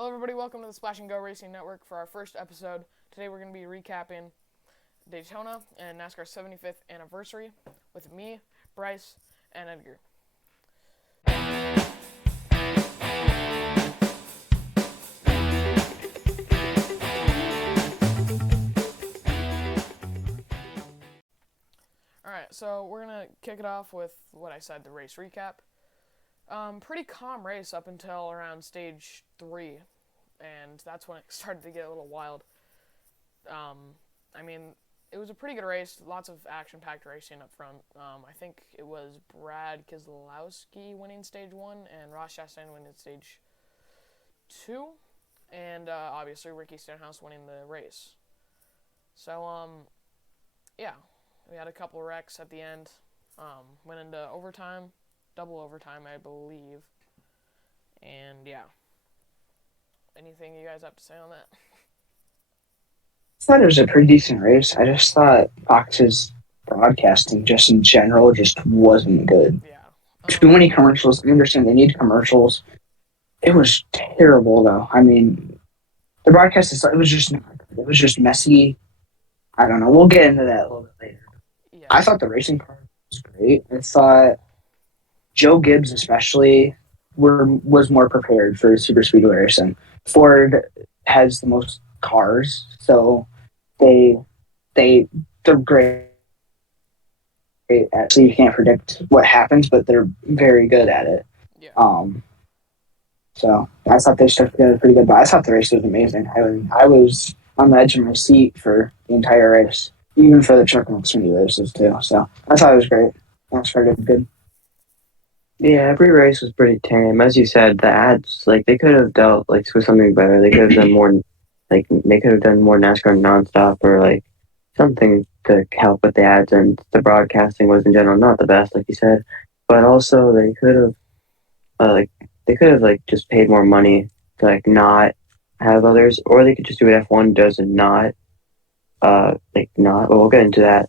Hello, everybody. Welcome to the Splash&Go Racing Network for our first episode. Today, we're going to be recapping Daytona and NASCAR's 75th anniversary with me, Bryce, and Edgar. Alright, so we're going to kick it off with what I said, the race recap. Pretty calm race up until around stage 3, and that's when it started to get a little wild. I mean, it was a pretty good race, lots of action-packed racing up front. I think it was Brad Keselowski winning stage 1 and Ross Chastain winning stage 2, and obviously Ricky Stenhouse winning the race. So, yeah, we had a couple wrecks at the end, went into overtime, double overtime, I believe, and yeah. Anything you guys have to say on that? I thought it was a pretty decent race. I just thought Fox's broadcasting, just in general, just wasn't good. Yeah. Too many commercials. I understand they need commercials. It was terrible, though. I mean, the broadcast it was just not good. It was just messy. I don't know. We'll get into that a little bit later. Yeah. I thought the racing car was great. I thought Joe Gibbs, especially, was more prepared for super speedway racing. Ford has the most cars, so they they they're great at. So you can't predict what happens, but they're very good at it. Yeah. So I thought they stuck together pretty good. But I thought the race was amazing. I was on the edge of my seat for the entire race, even for the truck and Xfinity races too. So I thought it was great. NASCAR did good. Yeah, every race was pretty tame. As you said, the ads, like, they could have dealt, like, with something better. They could have done more, like, they could have done more NASCAR nonstop or, like, something to help with the ads. And the broadcasting was, in general, not the best, like you said. But also, they could have, like, just paid more money to, like, not have others. Or they could just do what F1 does and not, not. Well, we'll get into that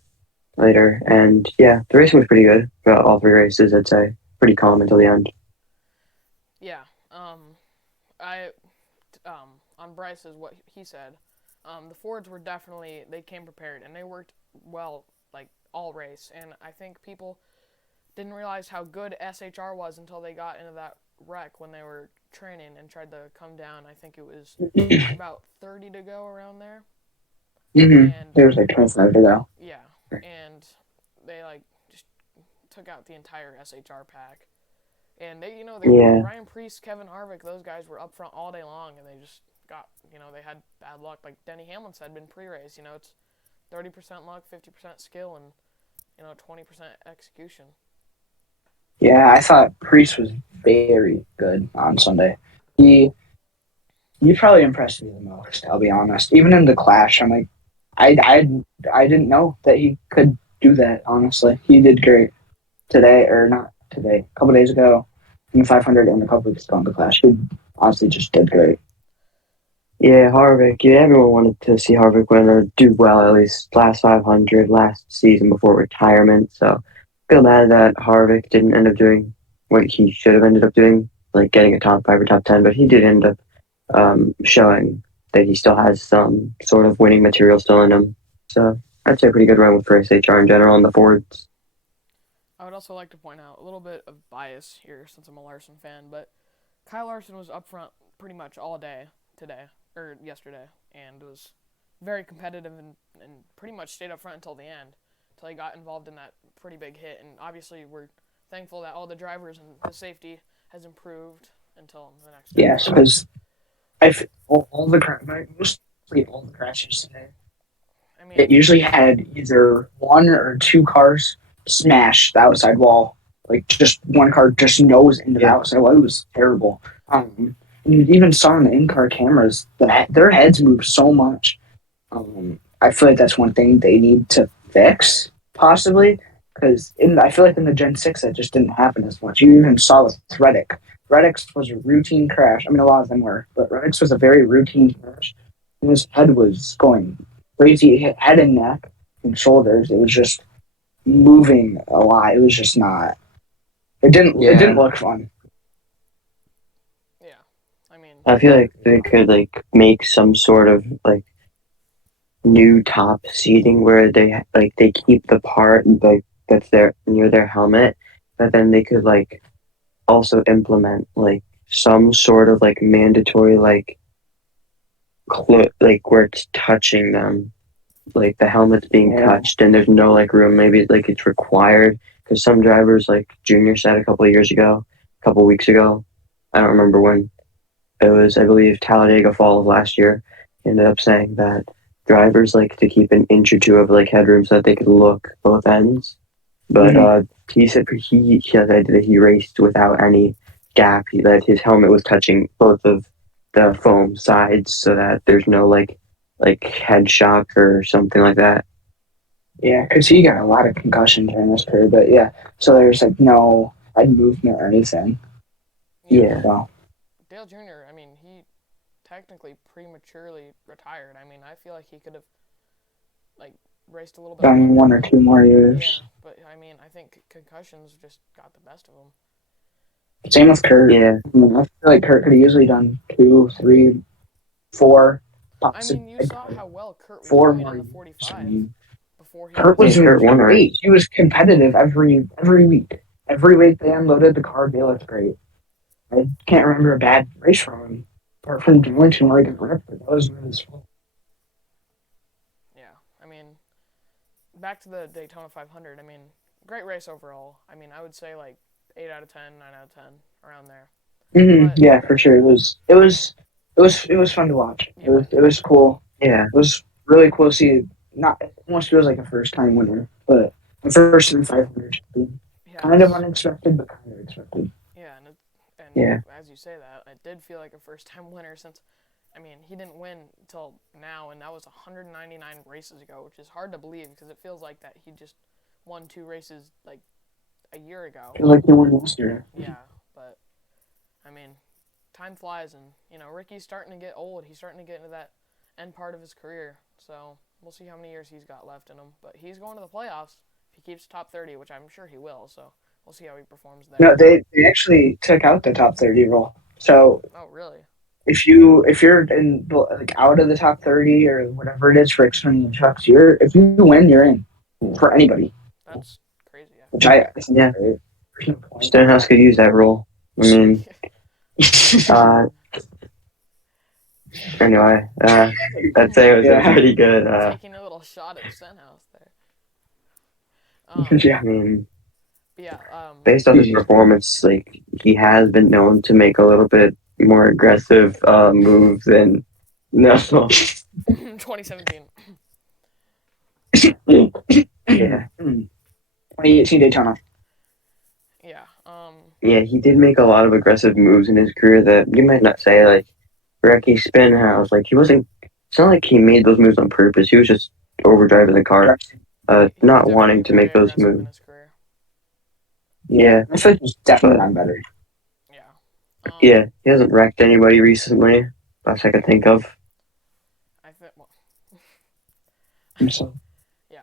later. And, yeah, the racing was pretty good for all three races, I'd say. Pretty calm until the end. Yeah. I on Bryce's what he said. The Fords were definitely they came prepared and they worked well like all race. And I think people didn't realize how good SHR was until they got into that wreck when they were training and tried to come down. I think it was about 30 to go around there. And There was like 25 to go. yeah, and they like just took out the entire SHR pack. And they Yeah, Ryan Preece, Kevin Harvick, those guys were up front all day long, and they just got, they had bad luck. Like Denny Hamlin said, in pre-race, it's 30% luck, 50% skill, and 20% execution. Yeah, I thought Priest was very good on Sunday. He he probably impressed me the most. I'll be honest. Even in the Clash, I'm like, I didn't know that he could do that. Honestly, he did great today, or not today, a couple days ago in the 500 and a couple weeks ago in the Clash. He honestly just did great. yeah, Harvick. Yeah, everyone wanted to see Harvick win or do well at least last 500, last season before retirement. So feel bad that Harvick didn't end up doing what he should have ended up doing, like getting a top five or top 10. But he did end up showing that he still has some sort of winning material still in him. So I'd say a pretty good run for SHR in general and the Fords. I would also like to point out a little bit of bias here since I'm a Larson fan, but Kyle Larson was up front pretty much all day today, or yesterday, and was very competitive and pretty much stayed up front until the end, until he got involved in that pretty big hit. And obviously, we're thankful that all the drivers and the safety has improved until the next day. Yes, because all the mostly all the crashes today. I mean, It usually had either one or two cars smash the outside wall. Like just one car just nose into the Yeah, outside wall. It was terrible. And you even saw in the in-car cameras that their heads move so much. I feel like that's one thing they need to fix, possibly, because I feel like in the Gen 6 that just didn't happen as much. You even saw with Reddick. Reddick's was a routine crash. I mean, a lot of them were, but Reddick's was a very routine crash. And his head was going crazy, head and neck and shoulders. It was just moving a lot. It was just not. It didn't. It yeah. didn't look fun. yeah. I mean, I feel like they could like make some sort of like new top seating where they keep the part like that's there near their helmet, but then they could like also implement like some sort of like mandatory like like where it's touching them, like the helmet's being Yeah. touched and there's no like room. Maybe like it's required because some drivers like Junior said a couple of years ago, a couple of weeks ago, I don't remember when it was. I believe Talladega Fall of last year ended up saying that drivers like to keep an inch or two of like headroom so that they could look both ends. But Mhm. he said he said that he raced without any gap. That his helmet was touching both of the foam sides so that there's no like head shock or something like that. Yeah, because he got a lot of concussion during this career, but yeah, so there's like no head movement or anything. Yeah, Yeah, well, So Dale Jr., I mean, he technically prematurely retired. I mean, I feel like he could have, like, raced a little bit done longer. 1 or 2 more years. Yeah, but, I mean, I think concussions just got the best of him. Same with Kurt. yeah, I mean, I feel like Kurt could have easily done 2, 3, 4, I possibly mean, you saw how well Kurt was four doing more on the years. I 45 mean, before he Kurt was, yeah. was Kurt won a great. race. He was competitive every week. Every week they unloaded the car, they looked great. I can't remember a bad race from him, apart from Darlington where he got wrecked, but that was not his fault. yeah, I mean, back to the Daytona 500, I mean, great race overall. I mean, I would say, like, 8 out of 10, 9 out of 10, around there. But, Yeah, for sure. It was fun to watch. yeah, It was cool. Yeah, It was really cool to see. Not it almost feels like a first time winner, but the first in 500 yeah, kind of unexpected, but kind of expected. yeah, and yeah. as you say that, it did feel like a first time winner since, I mean, he didn't win until now, and that was 199 races ago, which is hard to believe because it feels like that he just won 2 races like a year ago. Feels like they won yesterday. Yeah, but I mean, time flies, and Ricky's starting to get old. He's starting to get into that end part of his career, so we'll see how many years he's got left in him. But he's going to the playoffs if he keeps top 30, which I'm sure he will. So we'll see how he performs No, there. they actually took out the top 30 rule. So Oh, really? if you're in like out of the top 30 or whatever it is for Xfinity trucks, if you win, you're in for anybody. That's crazy, Which actually. I think Yeah. there's no point. Stenhouse could use that role. I mean, uh, anyway, I'd say it was a Yeah. pretty good. Taking a little shot at Stenhouse there. Yeah. I mean, Yeah. based on his performance, like he has been known to make a little bit more aggressive moves than no. 2017. Yeah, 2018 Daytona. Yeah. yeah, he did make a lot of aggressive moves in his career that you might not say like Ricky Spinhouse. Like he wasn't. It's not like he made those moves on purpose. He was just overdriving the car, He's not definitely wanting to make very those aggressive in moves. his career. Yeah, I feel like he's definitely but gotten better. Yeah. yeah, he hasn't wrecked anybody recently. Last I could think of. I think. Well, So, yeah.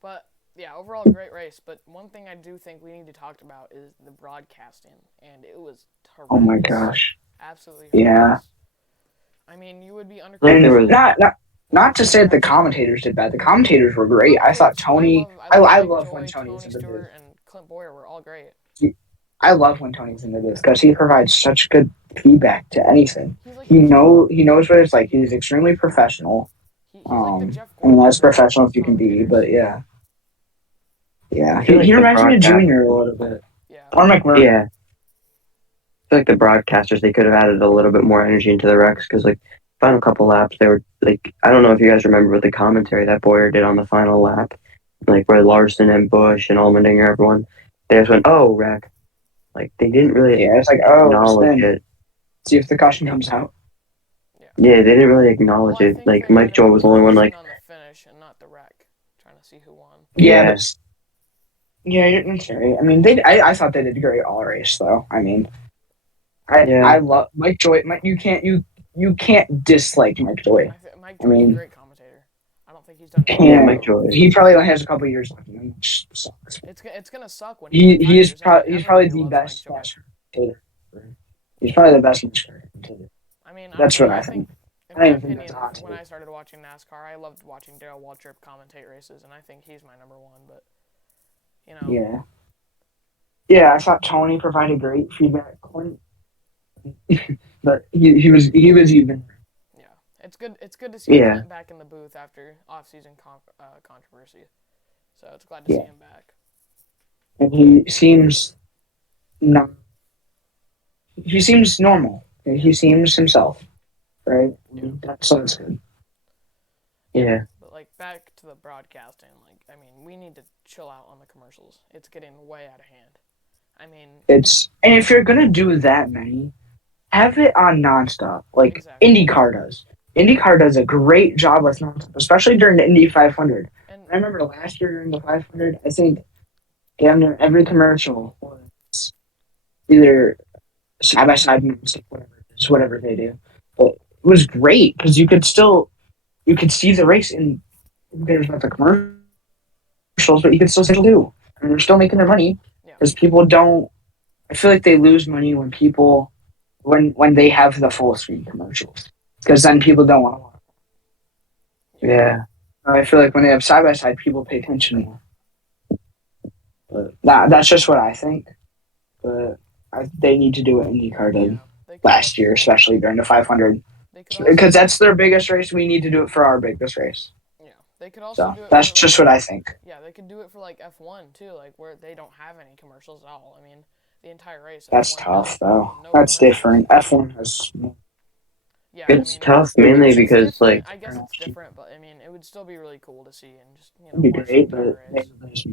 But yeah, overall great race. But one thing I do think we need to talk about is the broadcasting, and it was oh my horrendous, gosh. absolutely Yeah. horrendous. I mean, you would be Like there And underqualified was, not to say that the commentators did bad. The commentators were great. I thought commentators. I Tony. love I I, love I Mike love when Joy, Tony's Tony into this. Stewart, and Clint Boyer were all great. I love when Tony's into this because he provides such good feedback to anything. He's like He knows what it's like. He's extremely professional. he's like the Jeff I mean, Gordon as of the professional as you can be, commentators. but yeah, yeah. I feel He like the reminds me of broadcast. Junior a little bit, Yeah. or McMurray. Yeah, I feel like the broadcasters they could have added a little bit more energy into the wrecks because like final couple laps they were like I don't know if you guys remember what the commentary that Boyer did on the final lap, like where Larson and Bush and Allmendinger everyone they just went oh wreck like they didn't really Yeah, it's like, oh, acknowledge spin. it. See if the caution comes out. Yeah. Yeah, they didn't really Well, acknowledge I it. think Like they might Mike have Joy been was the only one focusing like on the finish and not the wreck, trying to see who won. Yeah, yeah but yeah, that's right. I mean, I thought they did great all race, though. I mean, yeah I love Mike Joy. You can't dislike Mike Joy. Mike I Joy's a mean, great commentator. I don't think he's done anything yeah can't. Mike wrong. Joy He probably only has a couple years left in him, which sucks. It's gonna suck when he retires. I mean, He's probably everybody the loves Mike best Joy. commentator. He's probably the best commentator. I mean, I don't That's know. what I I think. think, in I don't my even think that's a opinion, hot when take. I started watching NASCAR, I loved watching Darrell Waltrip commentate races, and I think he's my number one. But you know, Yeah. Yeah, I thought Tony provided great feedback, Clint, but he was even. yeah, it's good to see Yeah, Clint back in the booth after off-season controversy. So it's glad to see Yeah, him back. and he seems not. He seems normal. Yeah, He seems himself, right? yeah, That's good. yeah. yeah, But like back to the broadcasting, like I mean, we need to chill out on the commercials. It's getting way out of hand. I mean, And if you're gonna do that many, have it on nonstop, like exactly. IndyCar does a great job with nonstop, especially during the Indy 500. And I remember last year during the 500, I think damn near every commercial was either side by side nonstop, whatever it is, whatever they do. But it was great because you could see the race and there's not the commercials, but you could still do. And they're still making their money yeah, because people don't. I feel like they lose money when people when they have the full screen commercials because then people don't want to watch. yeah, yeah, I feel like when they have side by side, people pay attention more. But that's just what I think. But they need to do what IndyCar did yeah. They could last also, year, especially during the 500, they could because also, that's their biggest race. We need to do it for our biggest race. yeah, they could also So do it that's for just like, what I think. yeah, they could do it for like F1 too, like where they don't have any commercials at all. I mean, the entire race That's F1 tough, has though. no That's commercials. different. F1 has Yeah, I it's mean, tough mainly it's because different. like I guess it's different, but I mean, it would still be really cool to see and just it'd be watch the great, entire but race.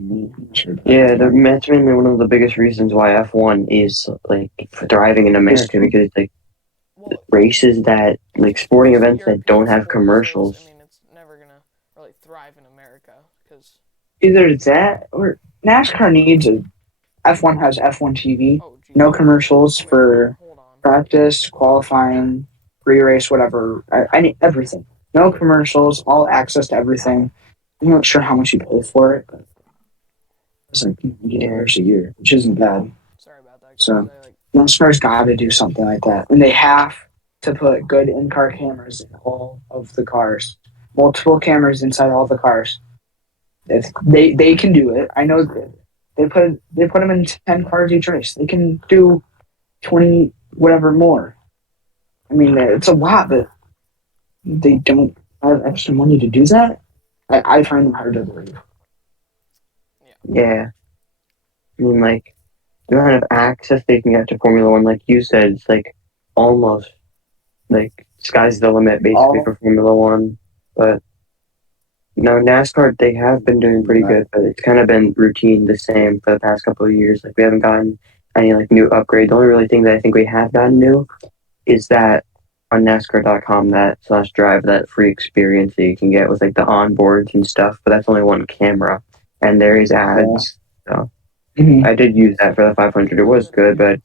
yeah, that's mainly one of the biggest reasons why F1 is like thriving in It's America because like Well, I mean, races that like sporting just a events that don't European have sport, so it's. I commercials. mean, it's never gonna really thrive in America because. either that or NASCAR needs a F1 has F1 TV, Oh, geez. no commercials Wait, for hold on. practice, qualifying, pre-race, whatever. I need everything. No commercials, all access to everything. I'm not sure how much you pay for it, but it's like Yeah, $80 a year, which isn't bad. Sorry about that, guys. So NASCAR's got to do something like that, and they have to put good in-car cameras in all of the cars, multiple cameras inside all the cars. If they can do it. I know that they put them in 10 cars each race. They can do 20 whatever more. I mean, it's a lot, but they don't have extra money to do that. I find them hard to believe. Yeah, yeah. I mean, like the amount of access they can get to Formula One, like you said, it's like almost like sky's the limit basically All for Formula One. But no, NASCAR they have been doing pretty right. good, but it's kind of been routine the same for the past couple of years. Like we haven't gotten any like new upgrade. The only really thing that I think we have gotten new is that on NASCAR.com that slash drive that free experience that you can get with like the onboards and stuff. But that's only one camera, and there is Yeah. ads. So Mm-hmm. I did use that see, for the 500. It was good, but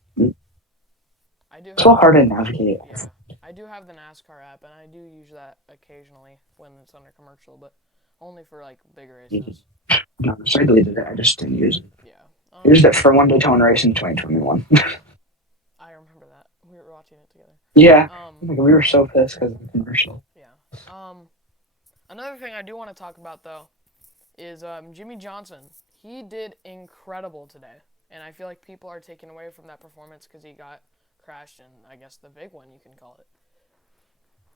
I do It's so have hard to navigate. yeah, I do have the NASCAR app, and I do use that occasionally when it's under commercial, but only for like big races. No, I deleted it. I just didn't use it. Yeah. I used it for one Daytona race in 2021. I remember that we were watching it together. Yeah, Um, we were so pissed because of the commercial. yeah. Another thing I do want to talk about though is Jimmy Johnson. He did incredible today, and I feel like people are taken away from that performance because he got crashed in, I guess, the big one you can call it.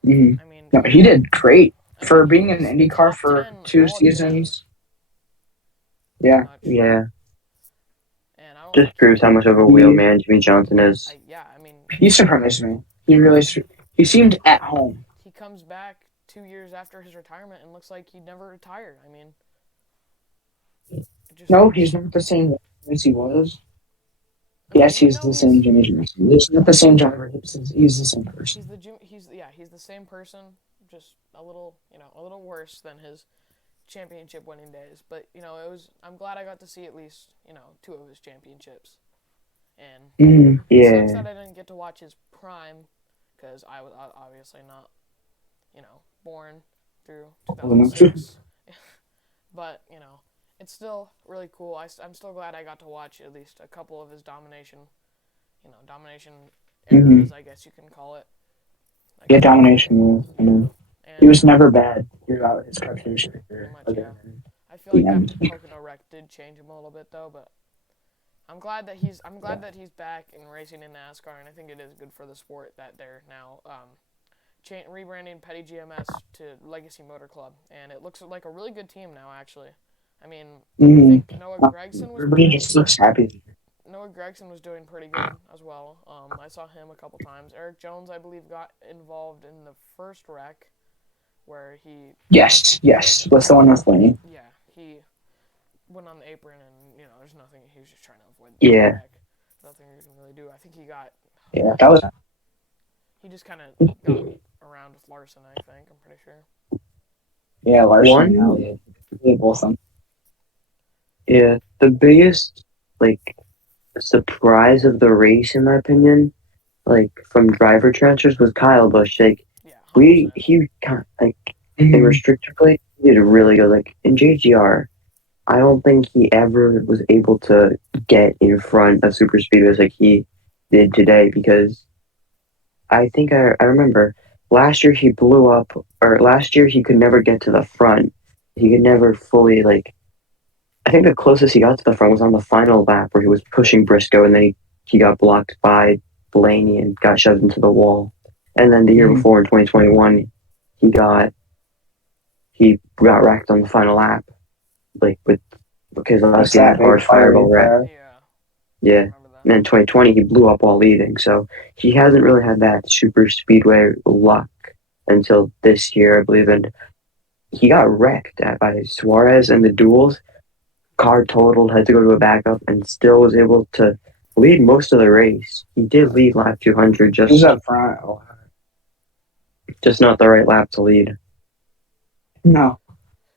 Mm-hmm. I mean, No, he did great I for mean, he being in was IndyCar top for 10 two all day, seasons. pretty Yeah, much. yeah, And I don't just think proves how much of a wheel he man Jimmy Johnson is. I mean, he surprised me. He really he seemed at home. he comes back 2 years after his retirement and looks like he never retired. I mean, it just, No, he's not the same as he was. I mean, Yes, he's the same Jimmy Johnson. He's not the same driver. He's the same person. he's the same person, just a little, a little worse than his championship winning days. But I'm glad I got to see at least two of his championships. And Mm-hmm. it sucks Yeah, that I didn't get to watch his prime because I was obviously not born through 2006. But it's still really cool. I'm still glad I got to watch at least a couple of his domination Mm-hmm. eras, I guess you can call it. I Yeah, guess that was the domination thing. rules. I Yeah, mean, he and was never bad throughout his cartoonish pretty career, much, other yeah. than I feel the like that end. Pocono wreck did change him a little bit though, but I'm Yeah. glad that he's back and racing in NASCAR, and I think it is good for the sport that they're now rebranding Petty GMS to Legacy Motor Club, and it looks like a really good team now. Actually, I mean, I Mm-hmm. think Everybody just looks happy. Noah Gregson was doing pretty good as well. I saw him a couple times. Eric Jones, I believe, got involved in the first wreck where Yes, yes. What's the one with Lenny? yeah, he went on the apron and there's nothing. He was just trying to avoid the Yeah. wreck. Nothing you can really do. I think Yeah, that was. he just kind of got around with Larson. I think I'm pretty sure. Yeah, Larson and One, Elliott. They both them. yeah, the biggest like surprise of the race, in my opinion, like from driver transfers, was Kyle Busch. Like Yeah, 100%. he like in Mm-hmm. restrictor plate, he did really good. Like in JGR, I don't think he ever was able to get in front of super speedways like he did today because I remember last year he blew up, or last year he could never get to the front. He could never fully like. I think the closest he got to the front was on the final lap where he was pushing Briscoe and then he got blocked by Blaney and got shoved into the wall. And then the year Mm-hmm. before in 2021, he got he got wrecked on the final lap, like with because With Austin that had big hard fiery fireball wreck. car. Yeah, I Yeah. remember that. And then 2020, he blew up while leading. So he hasn't really had that super speedway luck until this year, I believe. And he got wrecked by Suarez in the duels. Car totaled, had to go to a backup, and still was able to lead most of the race. He did lead lap 200, He was up front. Oh, just not the right lap to lead. no.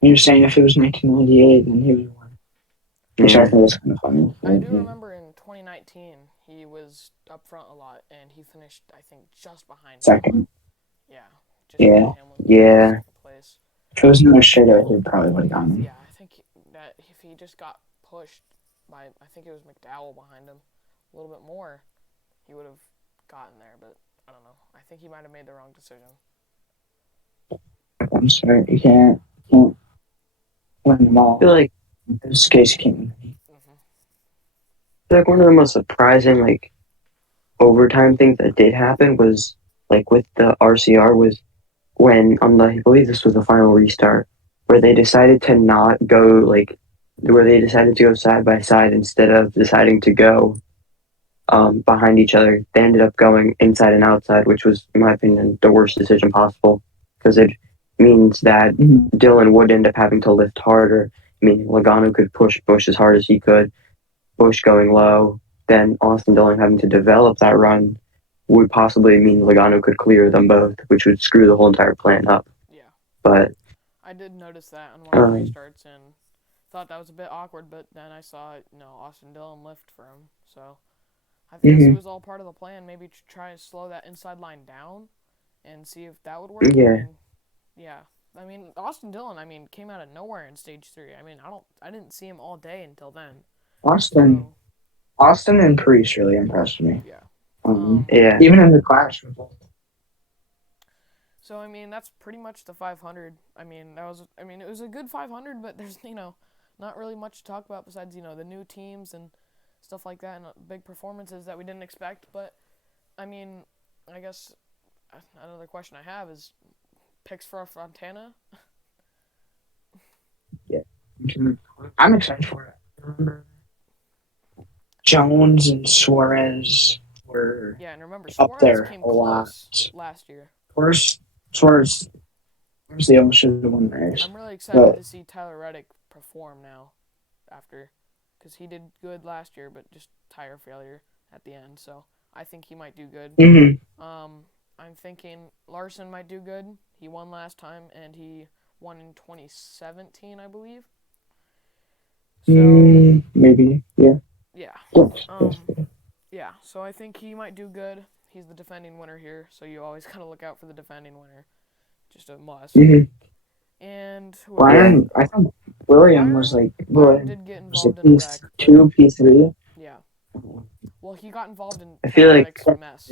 You're saying if it was 1998, then he would have won. Which I Yeah. think was kind of funny. I do Yeah. remember in 2019 he was up front a lot, and he finished I think just behind Hamlin. Second. Yeah, just behind Yeah. Hamlin. Yeah. Second place. If it was no straight, he probably would have gotten him. Yeah, I think that if he just got pushed by, I think it was McDowell behind him, a little bit more, he would have gotten there. But I don't know. I think he might have made the wrong decision. I'm sorry. You can't win them I feel all. like In this case, you can't. Hmm. one of the most surprising overtime things that did happen was with the RCR was when on the I believe this was the final restart where they decided to not go where they decided to go side by side instead of deciding to go behind each other. They ended up going inside and outside, which was, in my opinion, the worst decision possible because it means that Mm-hmm. Dylan would end up having to lift harder. Meaning Logano could push Bush as hard as he could, Bush going low, then Austin Dillon having to develop that run would possibly mean Logano could clear them both, which would screw the whole entire plan up. Yeah, But I did notice that on one of the um, restarts and thought that was a bit awkward. But then I saw Austin Dillon lift for him, so I guess it Mm-hmm. was all part of the plan. Maybe try and slow that inside line down and see if that would work. I yeah, mean, yeah. I mean, Austin Dillon, came out of nowhere in stage 3. I didn't see him all day until then. Austin, So, Austin and Paris really impressed me. yeah. Um, yeah, even in the clash. So, that's pretty much the 500. It was a good 500, but there's, not really much to talk about besides, the new teams and stuff like that and big performances that we didn't expect. But, I mean, I guess another question I have is picks for Fontana. Yeah, I'm excited for it. Remember, Jones and Suarez were Yeah, and remember, up Suarez there came a lot. close last year. Suarez, they almost should have won the race, I'm really excited but to see Tyler Reddick perform now after, because he did good last year, but just tire failure at the end. So I think he might do good. mm-hmm. I'm thinking Larson might do good. He won last time, and he won in 2017, I believe. So Maybe, yeah. yeah, Yes, yes. um, yeah. So I think he might do good. He's the defending winner here, so you always gotta look out for the defending winner. Just a must. Mm-hmm. And who else? yeah. Byron, I thought William was Byron like Byron did get was it involved in a piece wreck, but two, piece three. yeah. Well, he got involved in I feel Tyler like Reddick's mess.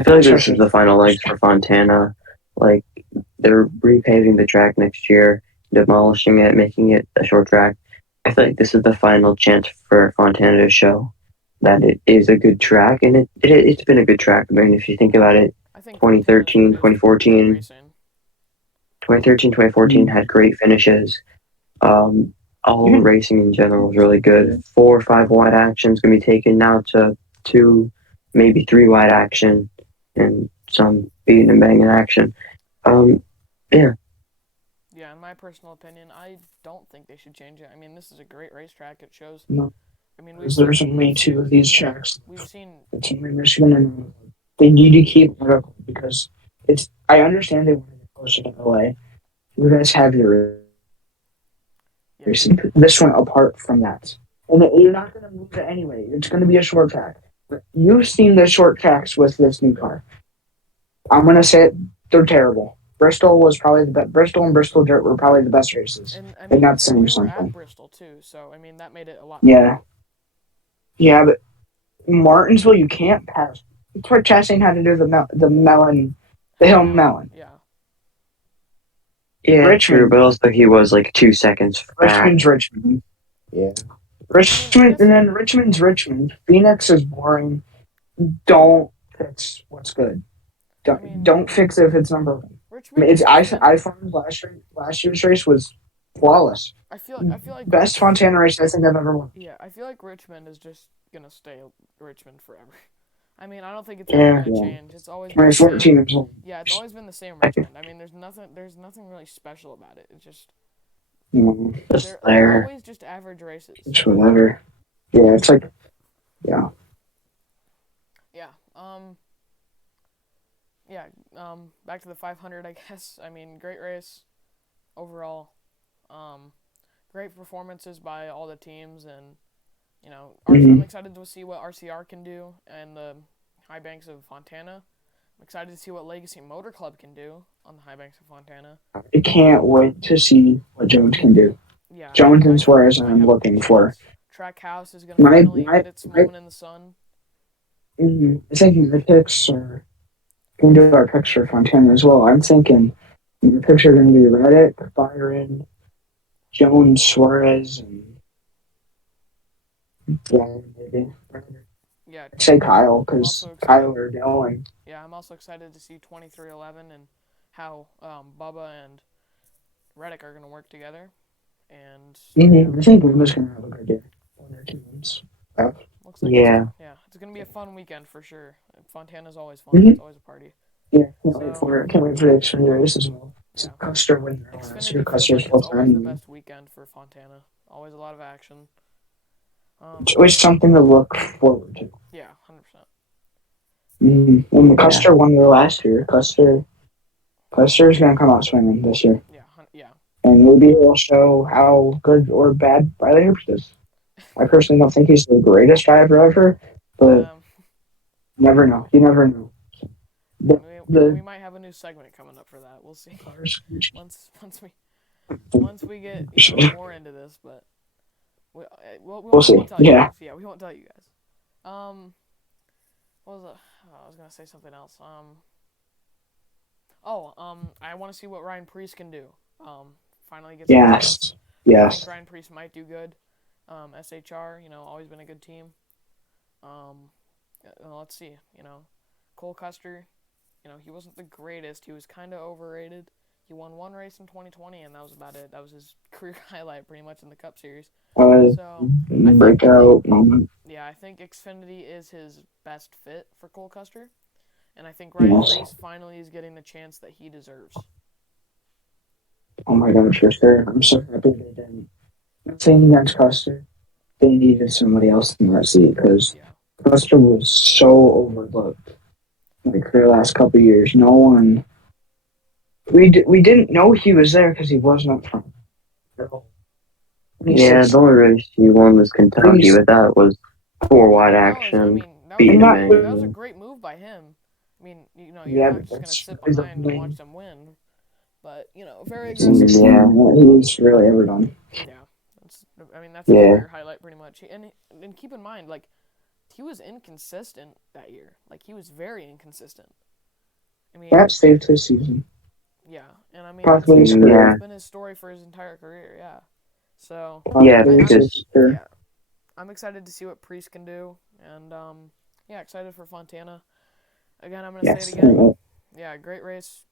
I feel like this is especially the final legs for Fontana. Like they're repaving the track next year, demolishing it, making it a short track. I feel like this is the final chance for Fontana to show that it is a good track, and it's been a good track. I mean, if you think about it, I think Fontana's 2013, always been good 2014, racing. 2013, 2014 had great finishes. Um, all even racing in general was really good. 4 or 5 wide actions gonna be taken now to 2, maybe 3 wide action, and some beating and banging action. Um, yeah, Yeah, in my personal opinion, I don't think they should change it. I mean, this is a great racetrack. It shows. no, I mean, because there's only we've two seen of these yeah, tracks. we've seen It's only Michigan, and they need to keep medical because it's. I understand they want to get closer to LA. You guys have your yeah, racing. This one apart from that, and you're not going to move it anyway. It's going to be a short track. But you've seen the short tracks with this new car. I'm going to say it. They're terrible. Bristol was probably the best. Bristol and Bristol Dirt were probably the best races. and I They're mean, not and saying we were at something. Bristol too, so I mean that made it a lot better. Yeah, yeah, but Martinsville, you can't pass. It's like Chastain had to do the melon, the Hill hill Melon, melon. yeah, yeah, true. Richmond, But also, he was like 2 seconds back. Richmond. Yeah. I mean, I Richmond, guess and then Richmond's Richmond. Phoenix is boring. Don't fix what's good. I mean Don't fix it if it's number one. I mean, Richmond it's Richmond. I found last year's race was flawless. I feel like Best Fontana race I think I've ever won. yeah, I feel like Richmond is just gonna stay Richmond forever. I mean, I don't think it's ever Yeah, gonna Yeah. change. It's always When been I the was same. 14 years old. Yeah, it's always been the same I could Richmond. I mean, there's nothing really special about it. It's just just they're there. always just average races. It's whatever. Yeah, it's like yeah. Yeah. Yeah. Back to the 500, I guess. I mean, great race overall. Um, great performances by all the teams, and I'm Mm-hmm. excited to see what RCR can do and the high banks of Fontana. I'm excited to see what Legacy Motor Club can do on the high banks of Fontana. I can't wait to see what Jones can do. Yeah, I mean, Jones and we Suarez might I'm have a looking big for. chance. Trackhouse is gonna My finally my get its my moment in the sun. I think the picks are going to do our picks for Fontana as well. I'm thinking the picks are going to be Reddick, Byron, Jones, Suarez, and yeah, maybe. Yeah, I'd say Kyle I'm because also Kyle excited. or Dylan. Yeah, I'm also excited to see 2311 and how Bubba and Reddick are gonna work together. And I think Luma's going to have a good year. 1 or 2 months. looks like Yeah, it's gonna be a fun weekend for sure. Fontana's always fun. Mm-hmm. It's always a party. Yeah, So can't wait for the Xfinity race as well. It's yeah, Custer winner last year. Xfinity feels Custer's like it's full always the time. best weekend for Fontana. Always a lot of action. It's always something to look forward to. Yeah, 100%. When the yeah, Custer won there last year, Custer's gonna come out swinging this year, Yeah, yeah. and maybe it'll show how good or bad Riley Herbst is. I personally don't think he's the greatest driver ever, but Um, you never know. You never know. The we the might have a new segment coming up for that. We'll see. cars. Once we get more into this, but We'll we won't see. tell you Yeah, guys. Yeah, we won't tell you guys. What was it? Oh, I was gonna say something else. I want to see what Ryan Preece can do. Finally gets a chance. yes, I think yes. Ryan Preece might do good. SHR, always been a good team. Um, let's see. Cole Custer. He wasn't the greatest. He was kind of overrated. He won one race in 2020, and that was about it. That was his career highlight, pretty much in the Cup Series. So I think Breakout moment. yeah, I think Xfinity is his best fit for Cole Custer, and I think Ryan Yes. Preece finally is getting the chance that he deserves. Oh my God, for sure. I'm so happy they didn't. Nothing against Custer. They needed somebody else in that seat because Yeah, Custer was so overlooked like for the last couple of years. No one. We didn't know he was there because he wasn't up front. yeah. The 26. only race he won was Kentucky, Please. but that was 4 wide and that was I action, mean that was a beating And and not. great that was a banging. great move by him. I mean you're Yeah, not but just gonna that's sit really the behind and watch only them win, but very aggressive thing move. Yeah, he's really ever done. Yeah, that's his yeah, career highlight pretty much. And keep in mind, like he was inconsistent that year. Like he was very inconsistent. I mean, That saved his season. yeah, and I mean Possibly his Yeah, it's career. been his story for his entire career. Yeah, so yeah, Possibly I'm his because career. yeah, I'm excited to see what Priest can do, and yeah, excited for Fontana. Again, I'm gonna say it Yes. again. Yeah, great race.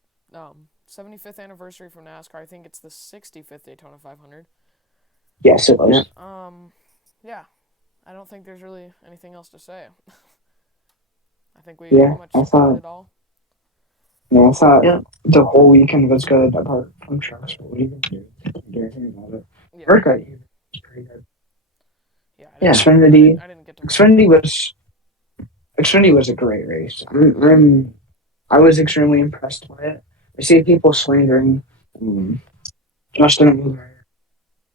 75th anniversary from NASCAR. I think it's the 65th Daytona 500. Yes, it was. Yeah, I don't think there's really anything else to say. I think we pretty Yeah, much I covered thought. it all. Yeah, I thought yeah, the whole weekend was good, apart from trucks. But what are you gonna do? Do anything about it. Yeah, Workout was pretty good. yeah. I didn't yeah, get. I didn't. Xfinity. I didn't get to watch Xfinity it. was Xfinity was a great race. I was extremely impressed by it. I see people slandering Justin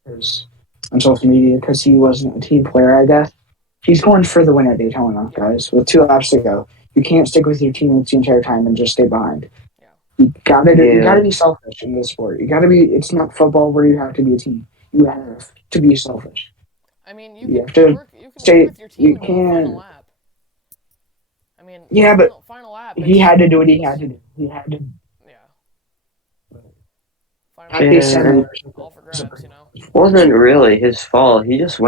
Allgaier on social media because he wasn't a team player. I guess he's going for the win at Daytona, Yeah, guys. With 2 laps to go, you can't stick with your teammates the entire time and just stay behind. yeah. You yeah, gotta be selfish in this sport. You gotta be. It's not football where you have to be a team. You have to be selfish. I mean, you You can have to work. You can work stay. with your team You until the final can't. lap. I mean, Yeah, but final lap. he had to do what he had It's to do. He had to. yeah. Final That lap pace yeah, is and seven all for was a grabs. pretty wasn't really his fault. He just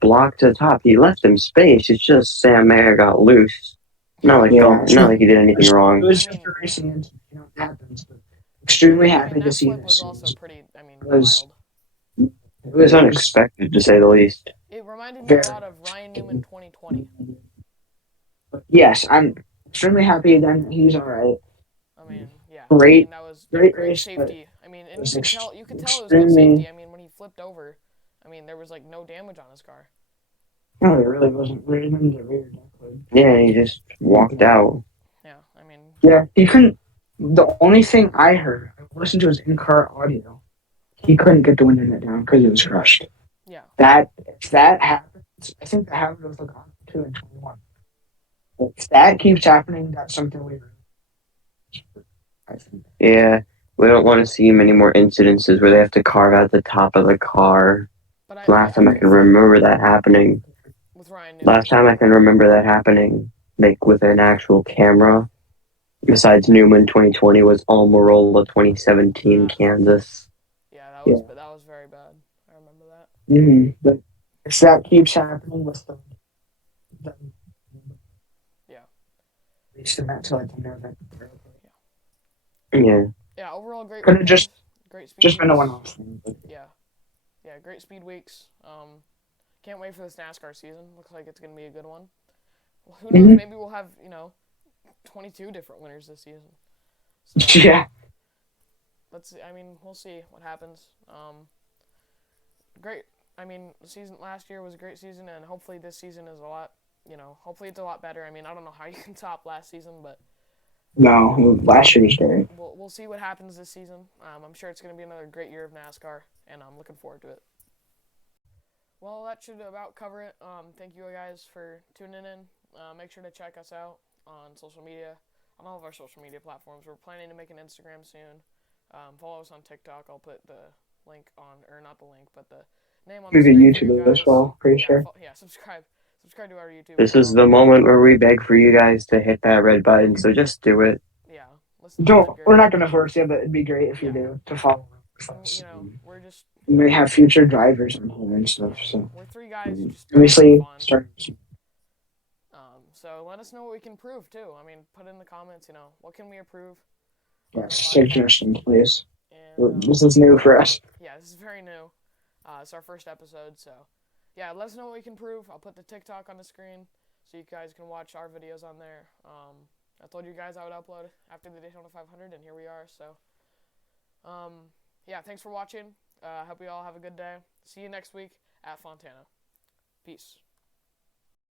blocked the top. He left him space. It's just Sam Mayer got loose. Yeah, yeah. Not like he did anything It wrong. was I just mean, a yeah. racing incident. You know, it happens. But extremely I mean happy to that see flip was this. also pretty. I mean, Because wild. It was it was unexpected to say the least. It reminded me a very. lot of Ryan Newman 2020. But yes, I'm extremely happy again. He's all right. I mean, yeah. I mean Great, that was great great race, but safety. I mean, it and was you could tell it was good extremely. safety. I mean, when he flipped over, I mean there was like no damage on his car. No, it really wasn't. Really, the rear deck would. Yeah, he just walked out. Yeah, I mean, Yeah, he couldn't. The only thing I heard, I listened to his in-car audio. He couldn't get the wind in it down because it was crushed. yeah. That if that happens, I think that happened with like on 2 and 21. If that keeps happening, that's something we. I think. Yeah, we don't want to see many more incidences where they have to carve out the top of the car. But Last I time I do can think remember that happening. with Ryan Last Newman. time I can remember that happening, like with an actual camera, besides Newman 2020, was Almirola 2017 Kansas. Yeah, Yeah. that was very bad. I remember that. But if that keeps happening with the Yeah. least amount to let them know that Yeah, Yeah, overall great could have weekend. Great speed just been a weeks. one-off thing. But Yeah. Yeah, great speed weeks. Can't wait for this NASCAR season. Looks like it's going to be a good one. Well, who knows? Maybe we'll have, 22 different winners this season. So, yeah, I mean, we'll see what happens. Great. I mean, the season last year was a great season, and hopefully this season is a lot, hopefully it's a lot better. I mean, I don't know how you can top last season, but no, last year was great. we'll see what happens this season. I'm sure it's going to be another great year of NASCAR, and I'm looking forward to it. Well, that should about cover it. Thank you guys for tuning in. Make sure to check us out on social media, on all of our social media platforms. We're planning to make an Instagram soon. Follow us on TikTok. I'll put the link on, or not the link, but the name on the Maybe screen for you YouTube as guys. well. Pretty Yeah, sure. subscribe. Subscribe to our YouTube this is channel. the moment where we beg for you guys to hit that red button. So just do it. Yeah, listen to Don't. We're Edgar. not gonna force you, but it'd be great if you Yeah, do to follow and us. we're just We may have future drivers on here and stuff. yeah, So we're three guys just doing it for obviously, fun. start. So let us know what we can improve too. I mean, put in the comments. What can we improve on this Yes, podcast? suggestions, please. And This is new for us. yeah, this is very new. It's our first episode, so yeah, let us know what we can improve. I'll put the TikTok on the screen so you guys can watch our videos on there. I told you guys I would upload after the Daytona 500, and here we are. So yeah, thanks for watching. Hope you all have a good day. See you next week at Fontana. Peace.